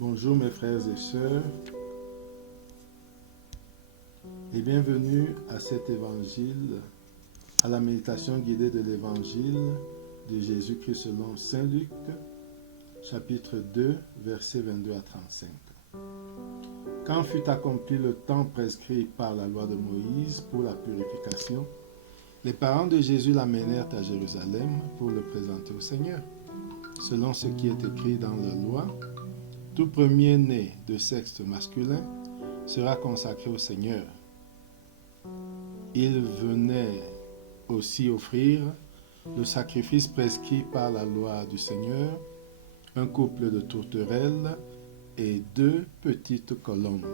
Bonjour mes frères et sœurs et bienvenue à cet évangile, à la méditation guidée de l'évangile de Jésus-Christ selon Saint Luc, chapitre 2, versets 22 à 35. Quand fut accompli le temps prescrit par la loi de Moïse pour la purification, les parents de Jésus l'amenèrent à Jérusalem pour le présenter au Seigneur. Selon ce qui est écrit dans la loi, tout premier-né de sexe masculin sera consacré au Seigneur. Il venait aussi offrir le sacrifice prescrit par la loi du Seigneur, un couple de tourterelles et 2 petites colombes.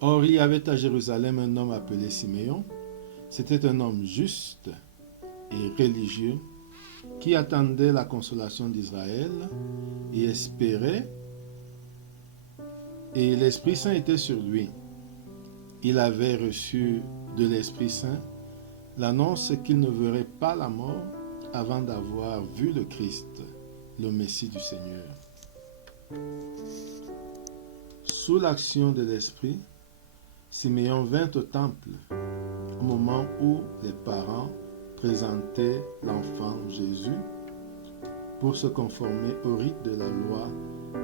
Or, il y avait à Jérusalem un homme appelé Siméon. C'était un homme juste et religieux qui attendait la consolation d'Israël et espérait, et l'Esprit Saint était sur lui. Il avait reçu de l'Esprit Saint l'annonce qu'il ne verrait pas la mort avant d'avoir vu le Christ, le Messie du Seigneur. Sous l'action de l'Esprit, Siméon vint au temple au moment où les parents présentaient l'enfant Jésus pour se conformer au rite de la loi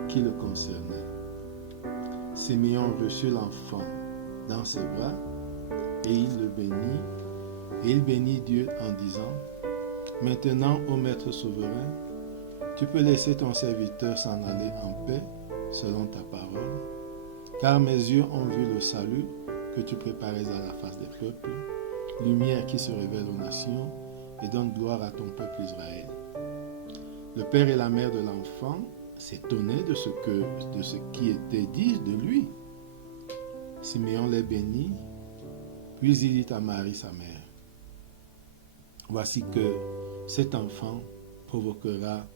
qui le concernait. Siméon reçut l'enfant dans ses bras et il le bénit, et il bénit Dieu en disant: Maintenant, ô Maître souverain, tu peux laisser ton serviteur s'en aller en paix selon ta parole, car mes yeux ont vu le salut que tu préparais à la face des peuples, lumière qui se révèle aux nations et donne gloire à ton peuple Israël. Le père et la mère de l'enfant s'étonnaient de ce qui était dit de lui. Siméon les bénit, puis il dit à Marie sa mère: Voici que cet enfant provoquera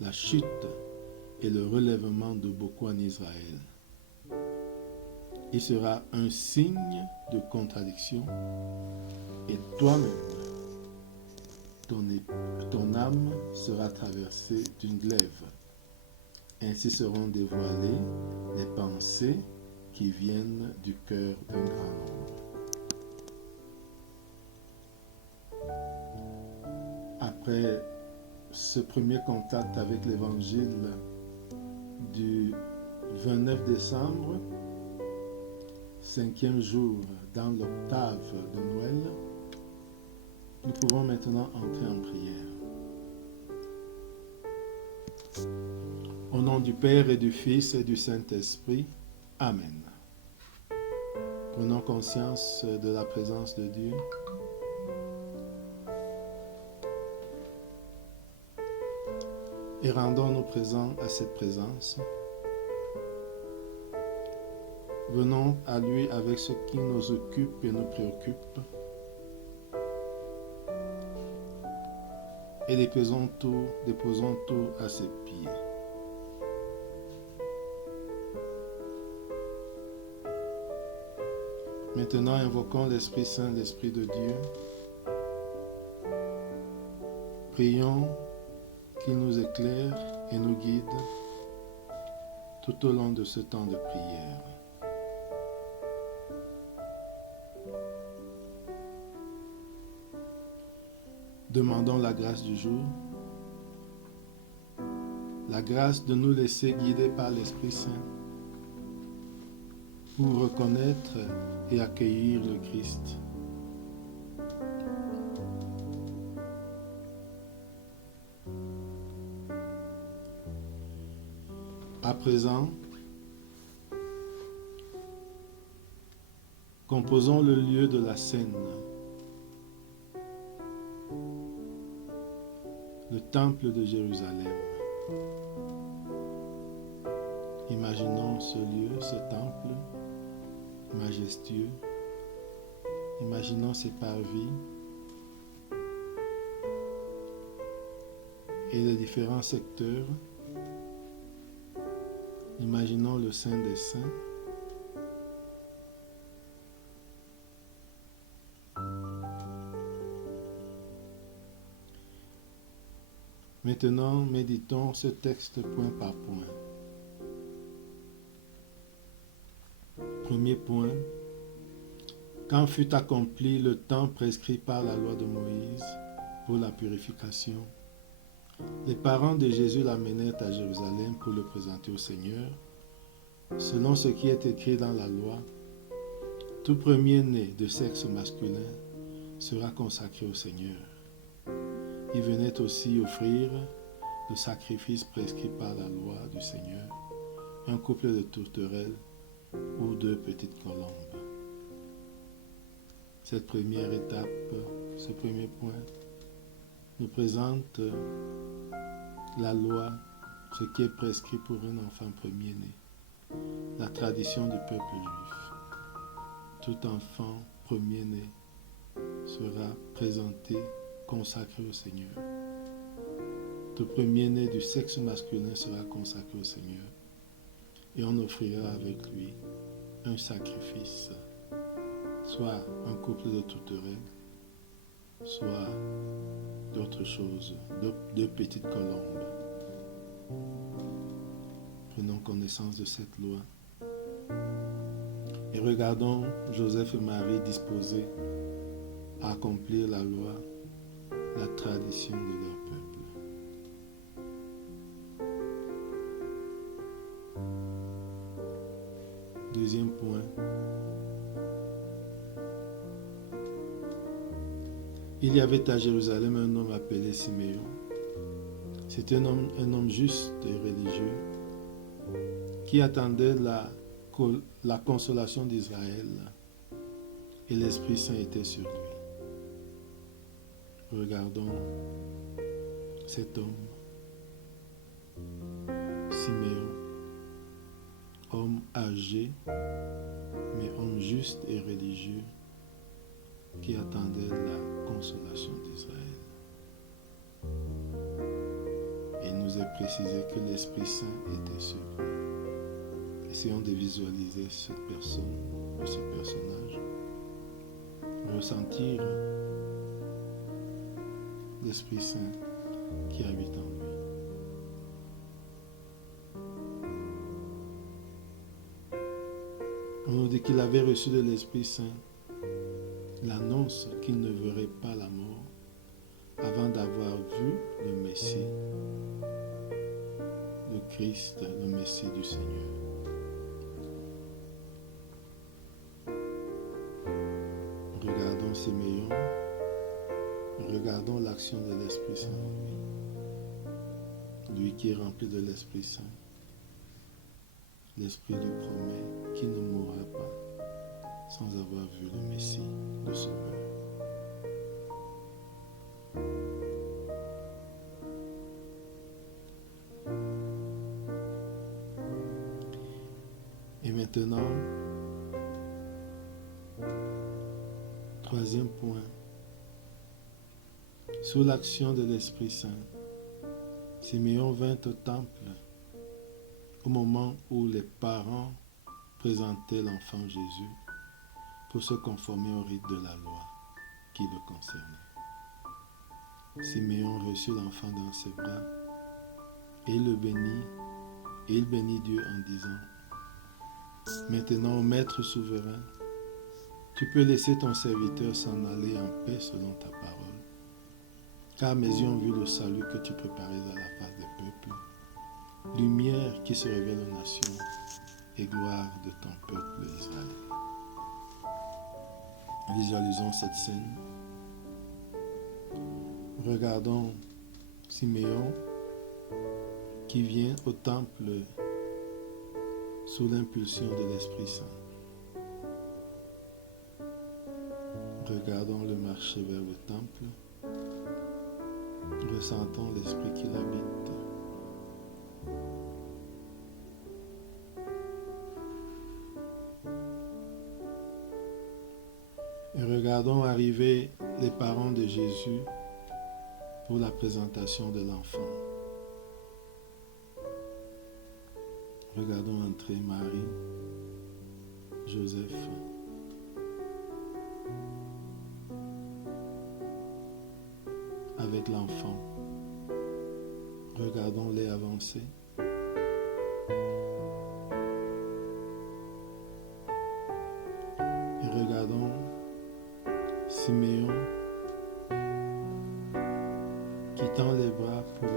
la chute et le relèvement de beaucoup en Israël. Il sera un signe de contradiction, et toi-même, ton âme sera traversée d'une glaive. Ainsi seront dévoilées les pensées qui viennent du cœur d'un grand nombre. Après ce premier contact avec l'évangile du 29 décembre, 5e jour dans l'octave de Noël, nous pouvons maintenant entrer en prière. Au nom du Père et du Fils et du Saint-Esprit, Amen. Prenons conscience de la présence de Dieu. Et rendons-nous présents à cette présence. Venons à lui avec ce qui nous occupe et nous préoccupe. Et déposons tout à ses pieds. Maintenant, invoquons l'Esprit Saint, l'Esprit de Dieu. Prions qu'il nous éclaire et nous guide tout au long de ce temps de prière. Demandons la grâce du jour, la grâce de nous laisser guider par l'Esprit Saint pour reconnaître et accueillir le Christ. À présent, composons le lieu de la scène. Le temple de Jérusalem. Imaginons ce lieu, ce temple majestueux. Imaginons ses parvis et les différents secteurs. Imaginons le Saint des Saints. Maintenant, méditons ce texte point par point. Premier point, quand fut accompli le temps prescrit par la loi de Moïse pour la purification, les parents de Jésus l'amenèrent à Jérusalem pour le présenter au Seigneur. Selon ce qui est écrit dans la loi, tout premier-né de sexe masculin sera consacré au Seigneur. Il venait aussi offrir le sacrifice prescrit par la loi du Seigneur, un couple de tourterelles ou 2 petites colombes. Cette première étape, ce premier point, nous présente la loi, ce qui est prescrit pour un enfant premier-né, la tradition du peuple juif. Tout enfant premier-né sera présenté, consacré au Seigneur. Tout premier-né du sexe masculin sera consacré au Seigneur et on offrira avec lui un sacrifice, soit un couple de tourterelles, soit d'autres choses, 2 petites colombes. Prenons connaissance de cette loi et regardons Joseph et Marie disposés à accomplir la loi, la tradition de leur peuple. Deuxième point, il y avait à Jérusalem un homme appelé Siméon. C'était un homme juste et religieux qui attendait la consolation d'Israël et l'Esprit Saint était sur lui. Regardons cet homme, Siméon, homme âgé, mais homme juste et religieux qui attendait la consolation d'Israël. Et il nous est précisé que l'Esprit Saint était sur lui. Essayons de visualiser cette personne, ce personnage, ressentir l'Esprit Saint qui habite en lui. On nous dit qu'il avait reçu de l'Esprit Saint l'annonce qu'il ne verrait pas la mort avant d'avoir vu le Messie, le Christ, le Messie du Seigneur. Regardons Siméon, regardons l'action de l'Esprit Saint en lui. Lui qui est rempli de l'Esprit Saint, l'Esprit lui promet qu'il ne mourra pas sans avoir vu le Messie, le Sauveur. Et maintenant, troisième point, sous l'action de l'Esprit Saint, Siméon vint au temple au moment où les parents présentaient l'enfant Jésus pour se conformer au rite de la loi qui le concernait. Siméon reçut l'enfant dans ses bras et il le bénit, et il bénit Dieu en disant: Maintenant, Maître souverain, tu peux laisser ton serviteur s'en aller en paix selon ta parole, car mes yeux ont vu le salut que tu préparais à la face des peuples, lumière qui se révèle aux nations et gloire de ton peuple Israël. Visualisons cette scène. Regardons Siméon qui vient au temple sous l'impulsion de l'Esprit Saint. Regardons le marcher vers le temple. Ressentons l'Esprit qui l'habite. Et regardons arriver les parents de Jésus pour la présentation de l'enfant. Regardons entrer Marie, Joseph. Avec l'enfant. Regardons-les avancer.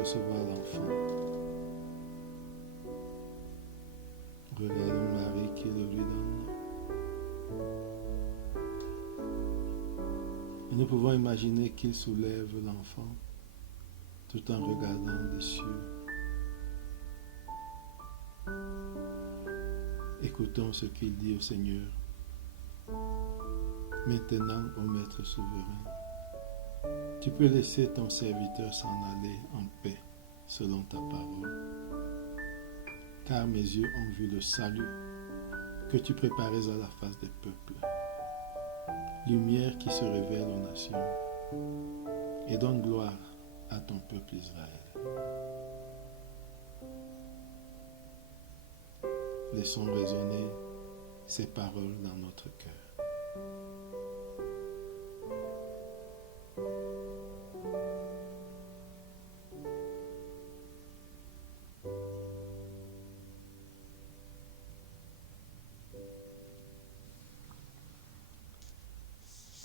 recevoir l'enfant. Regardons Marie qui le lui donne. Et nous pouvons imaginer qu'il soulève l'enfant tout en regardant les cieux. Écoutons ce qu'il dit au Seigneur. Maintenant, ô Maître souverain, tu peux laisser ton serviteur s'en aller en paix selon ta parole. Car mes yeux ont vu le salut que tu préparais à la face des peuples. Lumière qui se révèle aux nations et donne gloire à ton peuple Israël. Laissons résonner ces paroles dans notre cœur.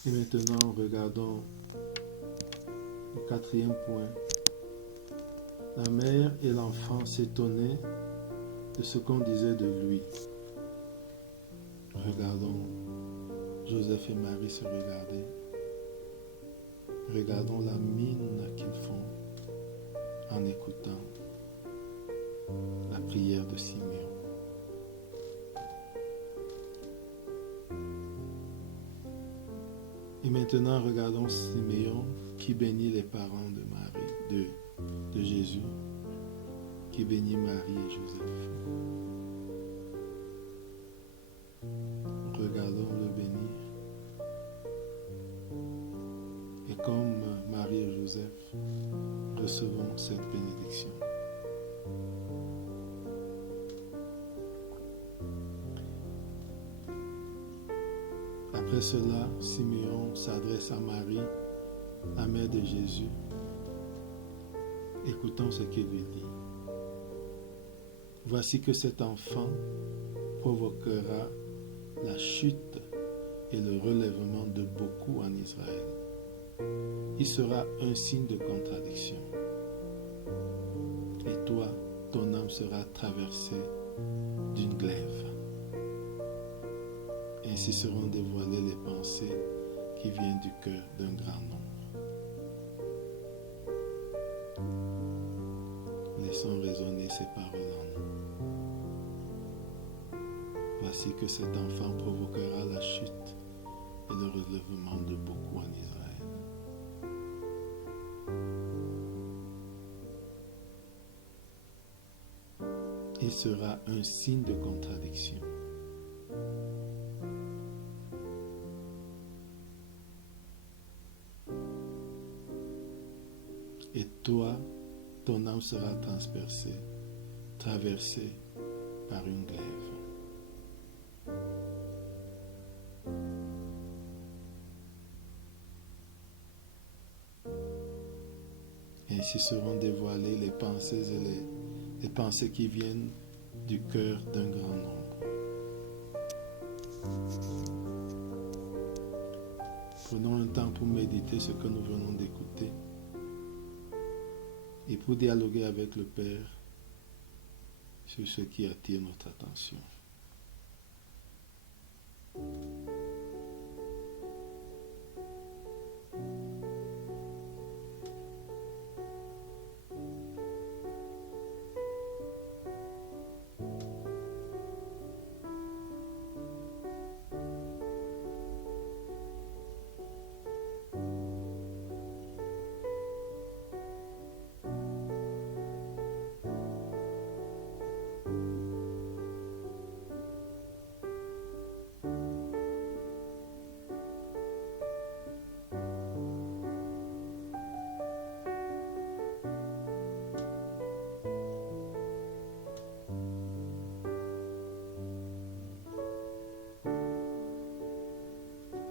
Et maintenant, regardons le quatrième point. La mère et l'enfant s'étonnaient de ce qu'on disait de lui. Regardons Joseph et Marie se regarder. Regardons la mine qu'ils font en écoutant la prière de Siméon. Et maintenant, regardons Siméon qui bénit les parents de Marie, de Jésus, qui bénit Marie et Joseph. Regardons le bénir. Et comme Marie et Joseph, recevons cette bénédiction. Après cela, Siméon s'adresse à Marie, la mère de Jésus. Écoutons ce qu'il lui dit. Voici que cet enfant provoquera la chute et le relèvement de beaucoup en Israël. Il sera un signe de contradiction. Et toi, ton âme sera traversée d'une glaive. Ainsi seront dévoilées les pensées qui viennent du cœur d'un grand nombre. Laissons résonner ces paroles en nous. Voici que cet enfant provoquera la chute et le relèvement de beaucoup en Israël. Il sera un signe de contradiction. Et toi, ton âme sera transpercée, traversée par une glaive. Ainsi seront dévoilées les pensées et les pensées qui viennent du cœur d'un grand nombre. Prenons un temps pour méditer ce que nous venons d'écouter et pour dialoguer avec le Père sur ce qui attire notre attention.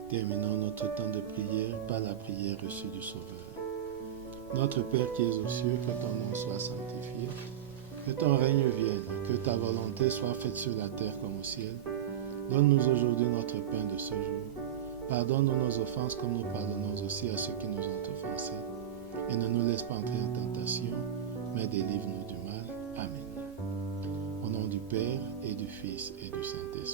Terminons notre temps de prière par la prière reçue du Sauveur. Notre Père qui es aux cieux, que ton nom soit sanctifié, que ton règne vienne, que ta volonté soit faite sur la terre comme au ciel. Donne-nous aujourd'hui notre pain de ce jour. Pardonne-nous nos offenses comme nous pardonnons aussi à ceux qui nous ont offensés. Et ne nous laisse pas entrer en tentation, délivre-nous du mal. Amen. Au nom du Père et du Fils et du Saint-Esprit.